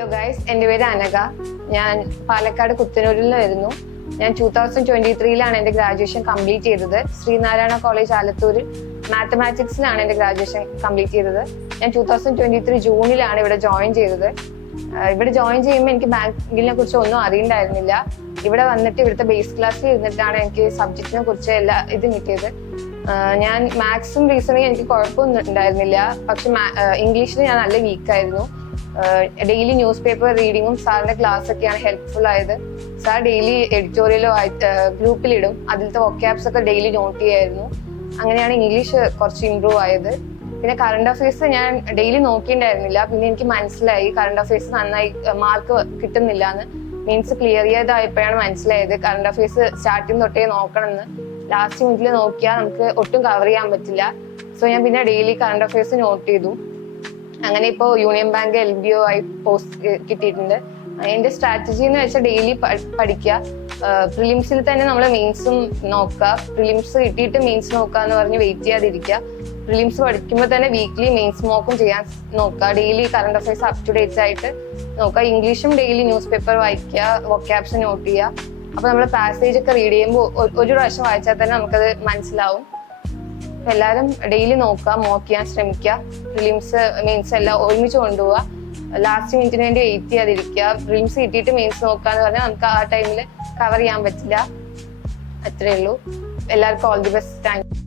Hello guys, എൻ്റെ പേര് അനഘ. ഞാൻ പാലക്കാട് കുത്തനൂരിൽ നിന്ന് വരുന്നു. ഞാൻ 2023 എൻ്റെ ഗ്രാജുവേഷൻ കംപ്ലീറ്റ് ചെയ്തത്. ശ്രീനാരായണ കോളേജ് ആലത്തൂരിൽ മാത്തമാറ്റിക്സിലാണ് എൻ്റെ ഗ്രാജുവേഷൻ കംപ്ലീറ്റ് ചെയ്തത്. ഞാൻ 2023 ജൂണിലാണ് ഇവിടെ ജോയിൻ ചെയ്തത്. ഇവിടെ ജോയിൻ ചെയ്യുമ്പോൾ എനിക്ക് ബാങ്കിനെ കുറിച്ച് ഒന്നും അറിയണ്ടായിരുന്നില്ല. ഇവിടെ വന്നിട്ട് ഇവിടുത്തെ ബേസ് ക്ലാസ്സിൽ ഇരുന്നിട്ടാണ് എനിക്ക് സബ്ജക്റ്റിനെ കുറിച്ച് എല്ലാ ഇതും കിട്ടിയത്. ഞാൻ മാത്സും റീസണിങ് എനിക്ക് കുഴപ്പമൊന്നും ഉണ്ടായിരുന്നില്ല. പക്ഷെ ഇംഗ്ലീഷിൽ ഞാൻ നല്ല വീക്കായിരുന്നു. ഡെയിലി ന്യൂസ് പേപ്പർ റീഡിങ്ങും സാറിന്റെ ക്ലാസ് ഒക്കെയാണ് ഹെൽപ്ഫുൾ ആയത്. സാർ ഡെയിലി എഡിറ്റോറിയലോ ഗ്രൂപ്പിലിടും. അതിലത്തെ വൊക്കാബ്സ് ഒക്കെ ഡെയിലി നോട്ട് ചെയ്യായിരുന്നു. അങ്ങനെയാണ് ഇംഗ്ലീഷ് കുറച്ച് ഇമ്പ്രൂവ് ആയത്. പിന്നെ കറണ്ട് അഫയേഴ്സ് ഞാൻ ഡെയിലി നോക്കിയിട്ടുണ്ടായിരുന്നില്ല. പിന്നെ എനിക്ക് മനസ്സിലായി കറണ്ട് അഫയേഴ്സ് നന്നായി മാർക്ക് കിട്ടുന്നില്ല എന്ന്. മീൻസ് ക്ലിയർ ചെയ്തായപ്പോഴാണ് മനസ്സിലായത് കറണ്ട് അഫയേഴ്സ് സ്റ്റാർട്ടിങ് തൊട്ടേ നോക്കണമെന്ന്. ലാസ്റ്റ് മിനിറ്റിൽ നോക്കിയാൽ നമുക്ക് ഒട്ടും കവർ ചെയ്യാൻ പറ്റില്ല. സോ ഞാൻ പിന്നെ ഡെയിലി കറണ്ട് അഫയേഴ്സ് നോട്ട് ചെയ്തു. അങ്ങനെ ഇപ്പോൾ യൂണിയൻ ബാങ്ക് LBO ആയി പോസ്റ്റ് കിട്ടിയിട്ടുണ്ട്. എൻ്റെ സ്ട്രാറ്റജി എന്ന് വെച്ചാൽ ഡെയിലി പഠിക്കുക. പ്രിലിംസിൽ തന്നെ നമ്മൾ മെയിൻസും നോക്കുക. പ്രിലിംസ് കിട്ടിയിട്ട് മെയിൻസ് നോക്കുക എന്ന് പറഞ്ഞ് വെയിറ്റ് ചെയ്യാതിരിക്കുക. പ്രിലിംസ് പഠിക്കുമ്പോൾ തന്നെ വീക്ക്ലി മെയിൻസ് മോക്കും ചെയ്യാൻ നോക്കുക. Daily current affairs up to date ആയിട്ട് നോക്കുക. ഇംഗ്ലീഷും ഡെയിലി ന്യൂസ് പേപ്പർ വായിക്കുക, വൊക്കാബ്സ് നോട്ട് ചെയ്യുക. അപ്പോൾ നമ്മൾ പാസേജ് ഒക്കെ റീഡ് ചെയ്യുമ്പോൾ ഒരു പ്രാവശ്യം വായിച്ചാൽ തന്നെ നമുക്കത് മനസ്സിലാവും. എല്ലാവരും ഡെയിലി നോക്കുക, മോക്ക് ചെയ്യാൻ ശ്രമിക്കുക. പ്രിലിംസ് മെയിൻസ് എല്ലാം ഒരുമിച്ച് കൊണ്ടുപോവുക. ലാസ്റ്റ് മിനിറ്റിന് വേണ്ടി വെയിറ്റ് ചെയ്യാതിരിക്കുക. പ്രിലിംസ് കിട്ടിയിട്ട് മെയിൻസ് നോക്കുക എന്ന് പറഞ്ഞാൽ നമുക്ക് ആ ടൈമിൽ കവർ ചെയ്യാൻ പറ്റില്ല. അത്രയേ ഉള്ളൂ. എല്ലാവർക്കും all the best. Thank you.